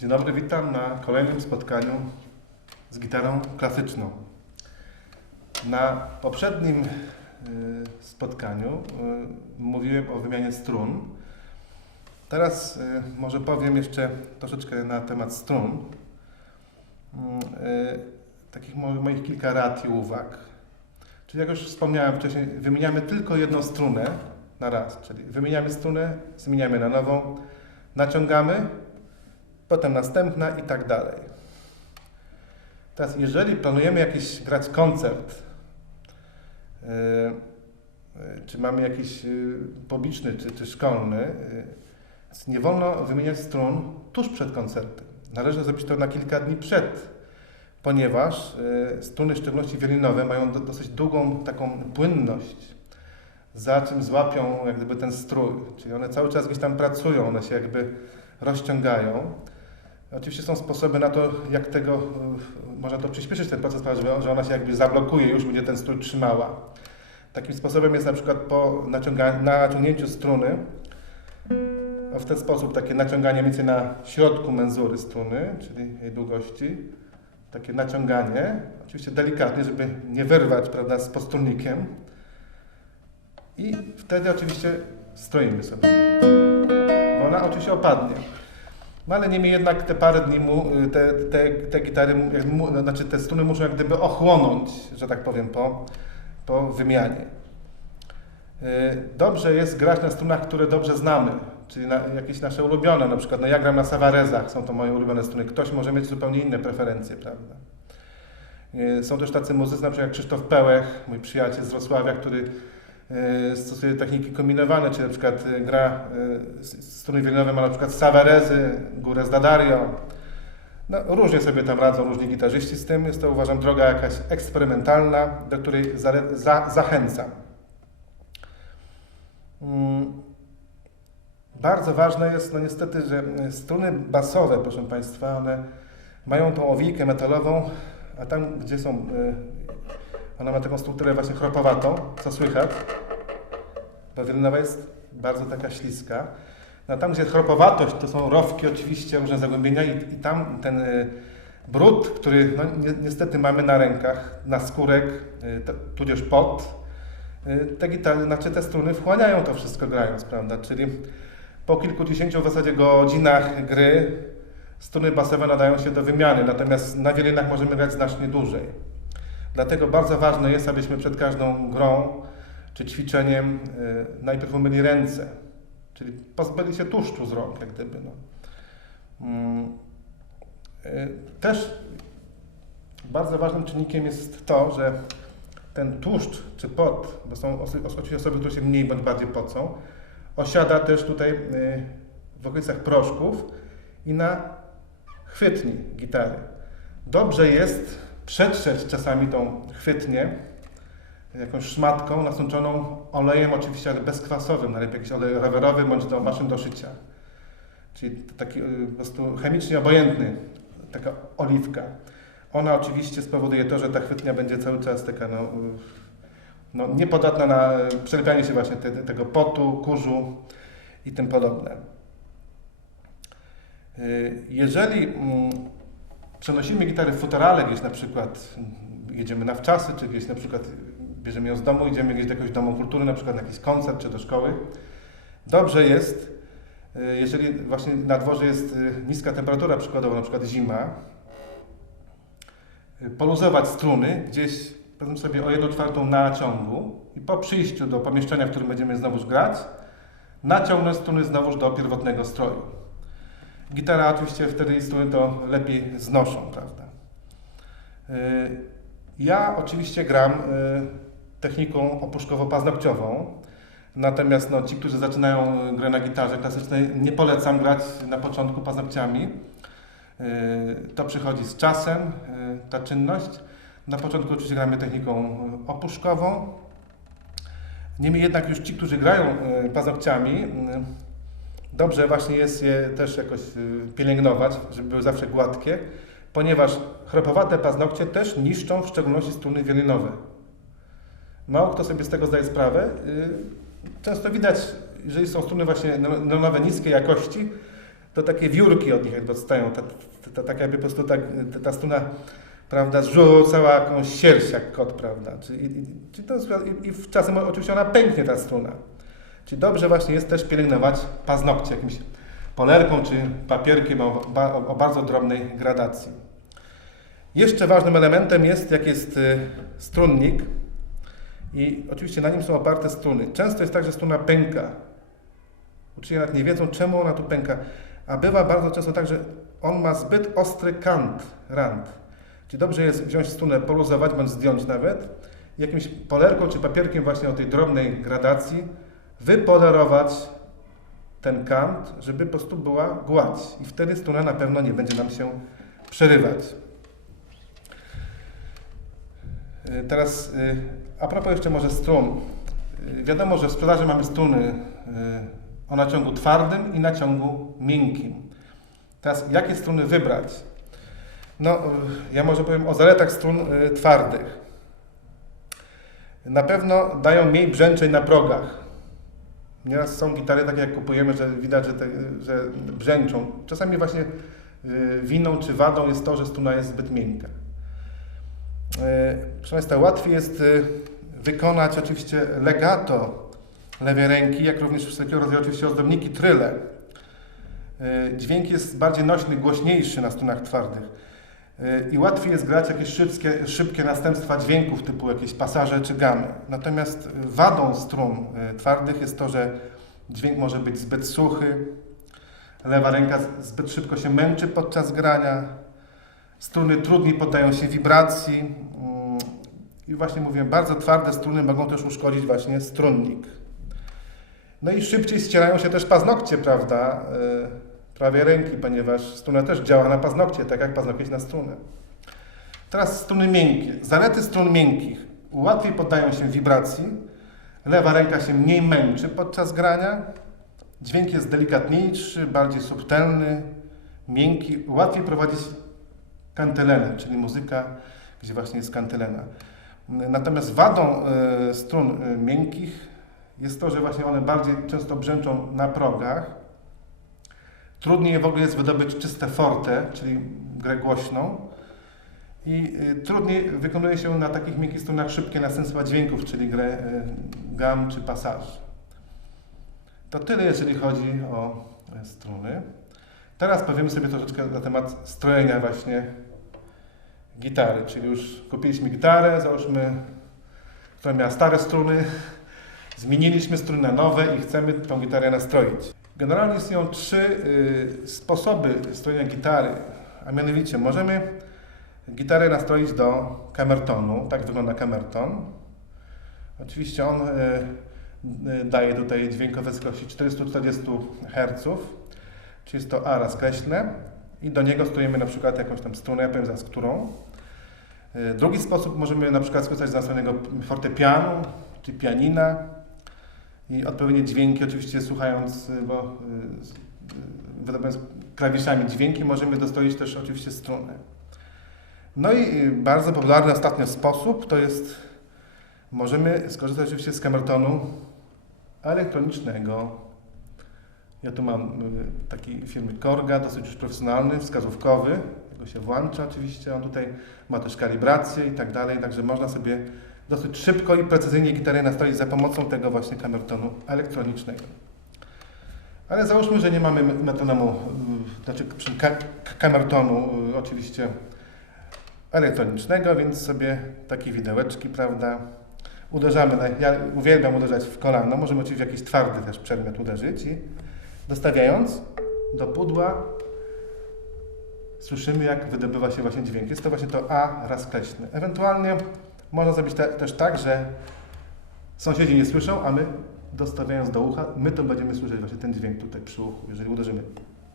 Dzień dobry, witam na kolejnym spotkaniu z gitarą klasyczną. Na poprzednim y, spotkaniu y, mówiłem o wymianie strun. Teraz y, może powiem jeszcze troszeczkę na temat strun. Takich mo- moich kilka rad i uwag. Czyli jak już wspomniałem wcześniej, wymieniamy tylko jedną strunę na raz, czyli wymieniamy strunę, zmieniamy na nową, naciągamy, potem następna i tak dalej. Teraz, jeżeli planujemy jakiś grać koncert, yy, czy mamy jakiś yy, publiczny, czy, czy szkolny, yy, nie wolno wymieniać strun tuż przed koncertem. Należy zrobić to na kilka dni przed, ponieważ struny, w szczególności wiolinowe, mają do, dosyć długą taką płynność, za czym złapią jak gdyby ten strój, czyli one cały czas gdzieś tam pracują, one się jakby rozciągają. Oczywiście są sposoby na to, jak tego, y, można to przyspieszyć ten proces, że ona się jakby zablokuje, już będzie ten strój trzymała. Takim sposobem jest na przykład po naciągnięciu struny, w ten sposób takie naciąganie mniej na środku menzury struny, czyli jej długości, takie naciąganie, oczywiście delikatnie, żeby nie wyrwać prawda, z postrunnikiem i wtedy oczywiście stroimy sobie, ona oczywiście opadnie. No ale niemniej jednak te parę dni mu, te, te, te gitary, mu- no, znaczy te struny muszą jak gdyby ochłonąć, że tak powiem, po, po wymianie. Yy, Dobrze jest grać na strunach, które dobrze znamy, czyli na, jakieś nasze ulubione, na przykład no ja gram na Savarezach, są to moje ulubione struny, ktoś może mieć zupełnie inne preferencje, prawda. Yy, Są też tacy muzycy, na przykład jak Krzysztof Pełech, mój przyjaciel z Wrocławia, który stosuje techniki kombinowane, czyli na przykład yy, gra s- struny wiolinowe, ma na przykład Savarezy, górę z Dadario. No, różnie sobie tam radzą różni gitarzyści z tym. Jest to uważam droga jakaś eksperymentalna, do której zale- za, zachęcam. Mm. Bardzo ważne jest, no niestety, że struny basowe, proszę Państwa, one mają tą owijkę metalową, a tam, gdzie są, ona ma taką strukturę właśnie chropowatą, co słychać, bo wiolinowa jest bardzo taka śliska. No tam, gdzie jest chropowatość, to są rowki oczywiście, różne zagłębienia i, i tam ten y, brud, który no, ni niestety mamy na rękach, na skórek, y, tudzież pot, y, te gitary, znaczy te struny wchłaniają to wszystko grając, prawda? Czyli po kilkudziesięciu w zasadzie godzinach gry struny basowe nadają się do wymiany, natomiast na wiolinach możemy grać znacznie dłużej. Dlatego bardzo ważne jest, abyśmy przed każdą grą czy ćwiczeniem y, najpierw umyli ręce, czyli pozbyli się tłuszczu z rąk, jak gdyby. No. Mm, y, Też bardzo ważnym czynnikiem jest to, że ten tłuszcz czy pot, bo są oczywiście osoby, które się mniej bądź bardziej pocą, osiada też tutaj y, w okolicach proszków i na chwytni gitary. Dobrze jest przetrzeć czasami tą chwytnię jakąś szmatką nasączoną olejem oczywiście, ale bezkwasowym, najlepiej jakiś olej rowerowy bądź do maszyn do szycia. Czyli taki y, po prostu chemicznie obojętny, taka oliwka. Ona oczywiście spowoduje to, że ta chwytnia będzie cały czas taka no, y, no, niepodatna na przelepianie się właśnie te, tego potu, kurzu i tym podobne. Y, Jeżeli mm, przenosimy gitarę w futerale gdzieś na przykład jedziemy na wczasy, czy gdzieś na przykład bierzemy ją z domu, idziemy gdzieś do jakiegoś domu kultury, na przykład na jakiś koncert czy do szkoły, dobrze jest, y, jeżeli właśnie na dworze jest y, niska temperatura, przykładowo na przykład zima, y, poluzować struny gdzieś powiedzmy sobie o 1 czwartą naciągu i po przyjściu do pomieszczenia, w którym będziemy znowuż grać, naciągnąć struny znowuż do pierwotnego stroju. Gitara oczywiście wtedy i struny to lepiej znoszą, prawda? Y, Ja oczywiście gram y, techniką opuszkowo-paznokciową, natomiast no, ci, którzy zaczynają grę na gitarze klasycznej, nie polecam grać na początku paznokciami. Y, To przychodzi z czasem, ta czynność. Na początku oczywiście gramy techniką opuszkową. Niemniej jednak już ci, którzy grają paznokciami, dobrze właśnie jest je też jakoś y, pielęgnować, żeby były zawsze gładkie, ponieważ chropowate paznokcie też niszczą w szczególności struny wiolinowe. Mało kto sobie z tego zdaje sprawę. Y, Często widać, jeżeli są struny właśnie nylonowe niskiej jakości, to takie wiórki od nich jakby odstają. Ta, ta, ta, tak jakby po prostu tak, ta, ta struna, prawda, zrzucała jakąś sierść jak kot, prawda. Czyli, i, to, i, i czasem oczywiście ona pęknie ta struna. Czyli dobrze właśnie jest też pielęgnować paznokcie jakimś polerką czy papierkiem o, o bardzo drobnej gradacji. Jeszcze ważnym elementem jest, jak jest y, strunnik i oczywiście na nim są oparte struny. Często jest tak, że struna pęka. Uczniowie nawet nie wiedzą, czemu ona tu pęka. A bywa bardzo często tak, że on ma zbyt ostry kant, rand. Czyli dobrze jest wziąć strunę, poluzować, bądź zdjąć nawet, jakimś polerką czy papierkiem właśnie o tej drobnej gradacji wypolerować ten kant, żeby po prostu była gładź. I wtedy struna na pewno nie będzie nam się przerywać. Y, Teraz y, a propos jeszcze może strun. Y, Wiadomo, że w sprzedaży mamy struny o naciągu twardym i naciągu miękkim. Teraz jakie struny wybrać? No, ja może powiem o zaletach strun twardych. Na pewno dają mniej brzęczeń na progach. Nieraz są gitary takie jak kupujemy, że widać, że, te, że brzęczą. Czasami właśnie y, winą czy wadą jest to, że struna jest zbyt miękka. E, Proszę Państwa, łatwiej jest y, wykonać oczywiście legato lewej ręki, jak również wszelkiego rodzaju oczywiście ozdobniki, tryle. Dźwięk jest bardziej nośny, głośniejszy na strunach twardych. I łatwiej jest grać jakieś szybkie, szybkie następstwa dźwięków typu jakieś pasaże czy gamy. Natomiast wadą strun e, twardych jest to, że dźwięk może być zbyt suchy, lewa ręka zbyt szybko się męczy podczas grania, Struny trudniej poddają się wibracji mm, i właśnie mówiłem, bardzo twarde struny mogą też uszkodzić właśnie strunnik. No i szybciej ścierają się też paznokcie, prawda, y, prawie ręki, ponieważ struna też działa na paznokcie, tak jak paznokieć na strunę. Teraz struny miękkie. Zalety strun miękkich. Łatwiej poddają się wibracji, lewa ręka się mniej męczy podczas grania, dźwięk jest delikatniejszy, bardziej subtelny, miękki, łatwiej prowadzić kantylenę, czyli muzyka, gdzie właśnie jest kantylena. Natomiast wadą e, strun e, miękkich jest to, że właśnie one bardziej często brzęczą na progach. Trudniej w ogóle jest wydobyć czyste forte, czyli grę głośną. I e, trudniej wykonuje się na takich miękkich strunach szybkie następstwa dźwięków, czyli grę e, gam czy pasaż. To tyle, jeżeli chodzi o e, struny. Teraz powiemy sobie troszeczkę na temat strojenia właśnie gitary, czyli już kupiliśmy gitarę, załóżmy, która miała stare struny, zmieniliśmy struny na nowe i chcemy tą gitarę nastroić. Generalnie istnieją trzy y, sposoby strojenia gitary, a mianowicie możemy gitarę nastroić do kamertonu, tak wygląda kamerton. Oczywiście on y, y, daje tutaj dźwiękowe skorości 440 Hz, czyli jest to A rozkreślne i do niego strojemy na przykład jakąś tam strunę, ja powiem zaraz którą. Drugi sposób możemy na przykład skorzystać z następnego fortepianu czy pianina i odpowiednie dźwięki, oczywiście słuchając, y, bo y, y, wydobywając klawiszami dźwięki, możemy dostroić też oczywiście strunę. No i bardzo popularny ostatnio sposób to jest, możemy skorzystać oczywiście z kamertonu elektronicznego. Ja tu mam taki firmy Korga, dosyć już profesjonalny, wskazówkowy. Jego się włącza oczywiście. On tutaj ma też kalibrację i tak dalej, także można sobie dosyć szybko i precyzyjnie gitarę nastroić za pomocą tego właśnie kamertonu elektronicznego. Ale załóżmy, że nie mamy metronomu, y, znaczy kamertonu y, oczywiście elektronicznego, więc sobie takie widełeczki, prawda, uderzamy, ja uwielbiam uderzać w kolano, możemy oczywiście w jakiś twardy też przedmiot uderzyć i dostawiając do pudła słyszymy jak wydobywa się właśnie dźwięk. Jest to właśnie to A rozkreślne. Ewentualnie można zrobić te, też tak, że sąsiedzi nie słyszą, a my dostawiając do ucha, my to będziemy słyszeć właśnie ten dźwięk tutaj przy uchu, jeżeli uderzymy,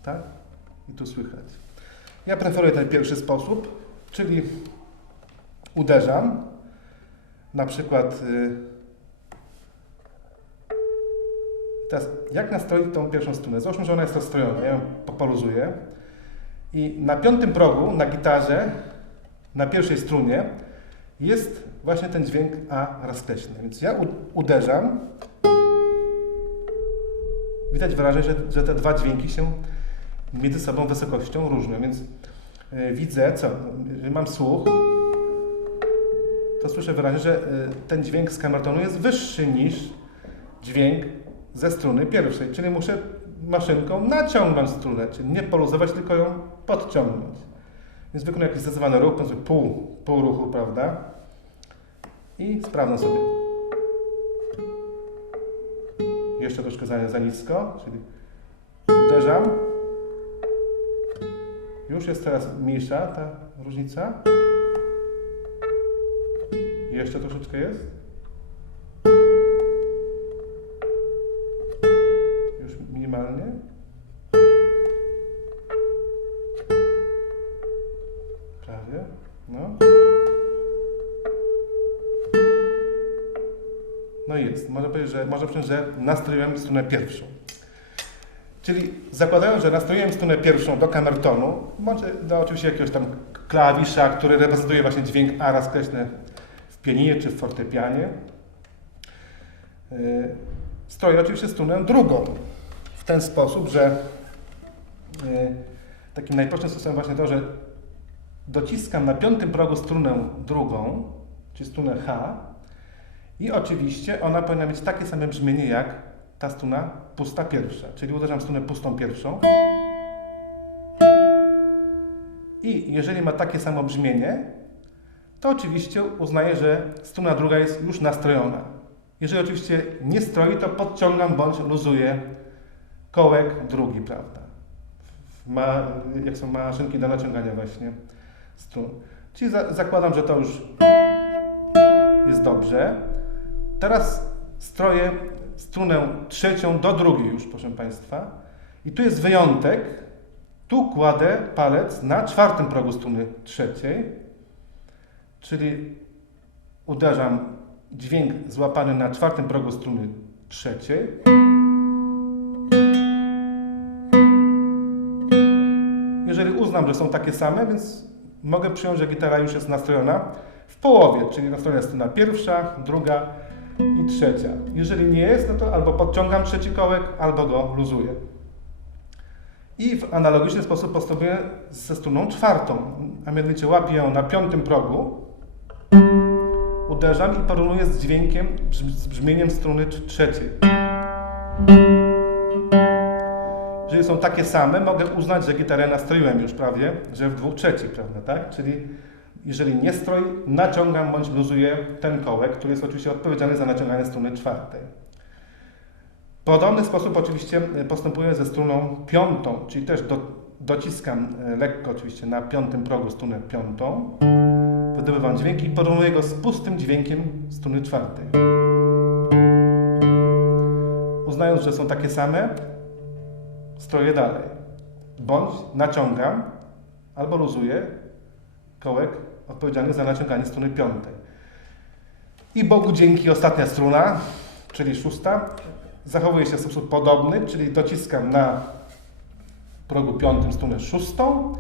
tak? I tu słychać. Ja preferuję ten pierwszy sposób, czyli uderzam, na przykład y, teraz jak nastroić tą pierwszą strunę? Załóżmy, że ona jest rozstrojona, ja ją po- poluzuję i na piątym progu na gitarze, na pierwszej strunie jest właśnie ten dźwięk A rozkreślny. Więc ja uderzam. Widać wyraźnie, że, że te dwa dźwięki się między sobą wysokością różnią, więc y, widzę, co, jeżeli mam słuch, to słyszę wyraźnie, że y, ten dźwięk z kamertonu jest wyższy niż dźwięk ze struny pierwszej, czyli muszę maszynką naciągnąć strunę, czyli nie poluzować, tylko ją podciągnąć. Więc wykonuję jakiś zdecydowany ruch, powiedzmy pół, pół ruchu, prawda? I sprawdzam sobie. Jeszcze troszkę za, za nisko, czyli uderzam. Już jest teraz mniejsza ta różnica. Jeszcze troszeczkę jest. Już minimalnie. No jest. Można powiedzieć, że można przyjąć, że nastroiłem strunę pierwszą. Czyli zakładając, że nastroiłem strunę pierwszą do kamertonu, może do oczywiście jakiegoś tam klawisza, który reprezentuje właśnie dźwięk A rozkreślny w pianinie czy w fortepianie. Yy, Stroję oczywiście strunę drugą w ten sposób, że yy, takim najprostszym sposobem właśnie to, że dociskam na piątym progu strunę drugą, czyli strunę H i oczywiście ona powinna mieć takie same brzmienie jak ta struna pusta pierwsza, czyli uderzam w strunę pustą pierwszą i jeżeli ma takie samo brzmienie, to oczywiście uznaję, że struna druga jest już nastrojona. Jeżeli oczywiście nie stroi, to podciągam bądź luzuję kołek drugi, prawda? Ma, jak są maszynki do naciągania właśnie strun. Czyli za, zakładam, że to już jest dobrze. Teraz stroję strunę trzecią do drugiej już, proszę Państwa. I tu jest wyjątek. Tu kładę palec na czwartym progu struny trzeciej, czyli uderzam dźwięk złapany na czwartym progu struny trzeciej. Jeżeli uznam, że są takie same, więc mogę przyjąć, że gitara już jest nastrojona w połowie, czyli nastrojona jest struna pierwsza, druga i trzecia. Jeżeli nie jest, no to albo podciągam trzeci kołek, albo go luzuję. I w analogiczny sposób postępuję ze struną czwartą, a mianowicie łapię ją na piątym progu, uderzam i porównuję z dźwiękiem, z brzmieniem struny tr- trzeciej. Jeżeli są takie same, mogę uznać, że gitarę nastroiłem już prawie, że w dwóch trzecich, prawda, tak? Czyli jeżeli nie stroi, naciągam bądź luzuję ten kołek, który jest oczywiście odpowiedzialny za naciąganie struny czwartej. W podobny sposób oczywiście e, postępuję ze struną piątą, czyli też do, dociskam e, lekko oczywiście na piątym progu strunę piątą, wydobywam dźwięk i porównuję go z pustym dźwiękiem struny czwartej. Uznając, że są takie same, stroję dalej. Bądź naciągam albo luzuję kołek odpowiedzialny za naciąganie struny piątej. I Bogu dzięki ostatnia struna, czyli szósta, zachowuje się w sposób podobny, czyli dociskam na progu piątym strunę szóstą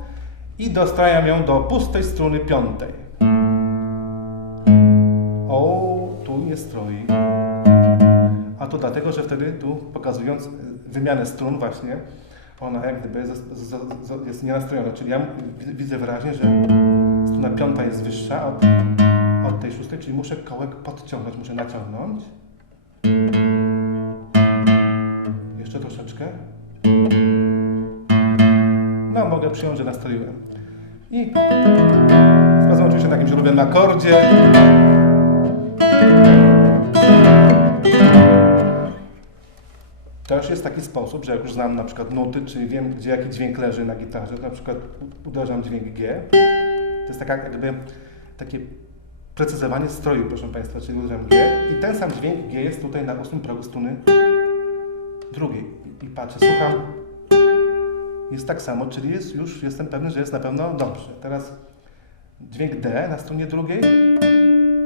i dostrajam ją do pustej struny piątej. O, tu nie stroi. A to dlatego, że wtedy tu pokazując y, wymianę strun właśnie, ona jak gdyby z- jest nienastrojona. Czyli ja wi- widzę wyraźnie, że struna piąta jest wyższa od, od tej szóstej, czyli muszę kołek podciągnąć, muszę naciągnąć. Jeszcze troszeczkę. No, mogę przyjąć, że nastroiłem. I sprawdzam oczywiście na jakimś ulubionym akordzie. To już jest taki sposób, że jak już znam na przykład nuty, czyli wiem, gdzie jaki dźwięk leży na gitarze, na przykład uderzam dźwięk G. To jest taka jakby takie precyzowanie stroju, proszę Państwa, czyli uderzam G i ten sam dźwięk G jest tutaj na ósmym progu struny drugiej. I, patrzę, słucham, jest tak samo, czyli jest, już jestem pewny, że jest na pewno dobrze. Teraz dźwięk D na strunie drugiej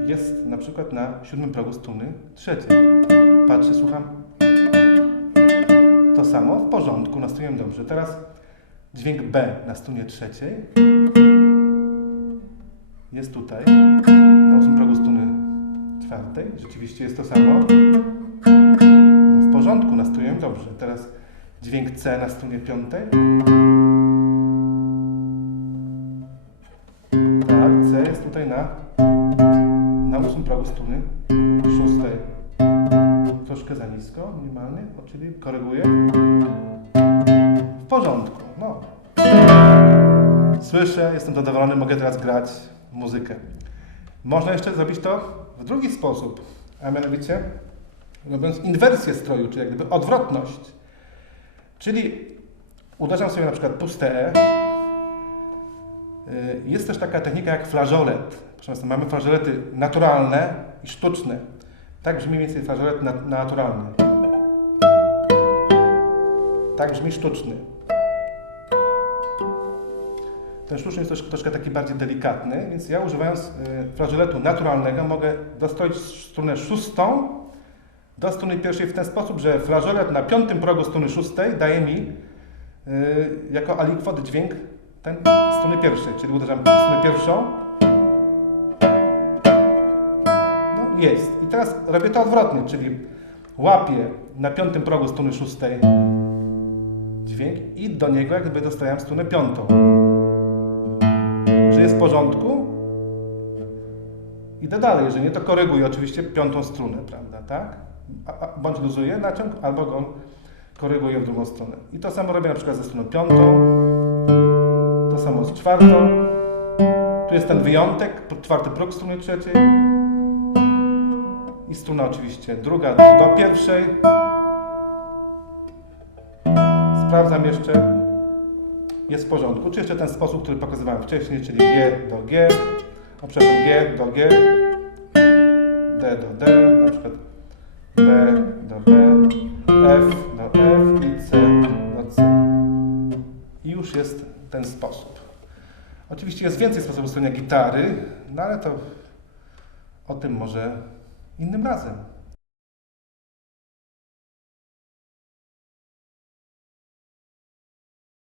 jest na przykład na siódmym progu struny trzeciej. Patrzę, słucham, to samo, w porządku, nastrojem dobrze. Teraz dźwięk B na strunie trzeciej jest tutaj, na ósmym progu struny czwartej. Rzeczywiście jest to samo. W porządku, nastrojem dobrze. Teraz dźwięk C na strunie piątej. Tak, C jest tutaj na, na ósmym progu struny szóstej. Troszkę za nisko, minimalnie, czyli koryguję. W porządku, no. Słyszę, jestem zadowolony, mogę teraz grać muzykę. Można jeszcze zrobić to w drugi sposób, a mianowicie robiąc inwersję stroju, czyli jak gdyby odwrotność. Czyli uderzam sobie na przykład puste E. Y, Jest też taka technika jak flażolet. Proszę Państwa, mamy flażolety naturalne i sztuczne. Tak brzmi mniej więcej flażolet na, naturalny. Tak brzmi sztuczny. Ten sztuczny jest troszkę, troszkę taki bardziej delikatny, więc ja używając y, flażoletu naturalnego mogę dostroić strunę szóstą do struny pierwszej w ten sposób, że flażolet na piątym progu struny szóstej daje mi y, jako alikwot dźwięk ten struny pierwszej, czyli uderzam strunę pierwszą. No jest. I teraz robię to odwrotnie, czyli łapię na piątym progu struny szóstej dźwięk i do niego jakby dostaję strunę piątą. Jest w porządku, idę dalej. Jeżeli nie, to koryguję oczywiście piątą strunę, prawda, tak? A, a, bądź luzuję naciąg, albo go koryguję w drugą stronę. I to samo robię na przykład ze stroną piątą, to samo z czwartą. Tu jest ten wyjątek, czwarty próg struny trzeciej. I struna oczywiście druga do pierwszej. Sprawdzam jeszcze. Jest w porządku. Czy jeszcze ten sposób, który pokazywałem wcześniej, czyli G do G, o przepraszam, G do G, D do D, na przykład B do B, F do F i C do C. I już jest ten sposób. Oczywiście jest więcej sposobów stronia gitary, no ale to o tym może innym razem.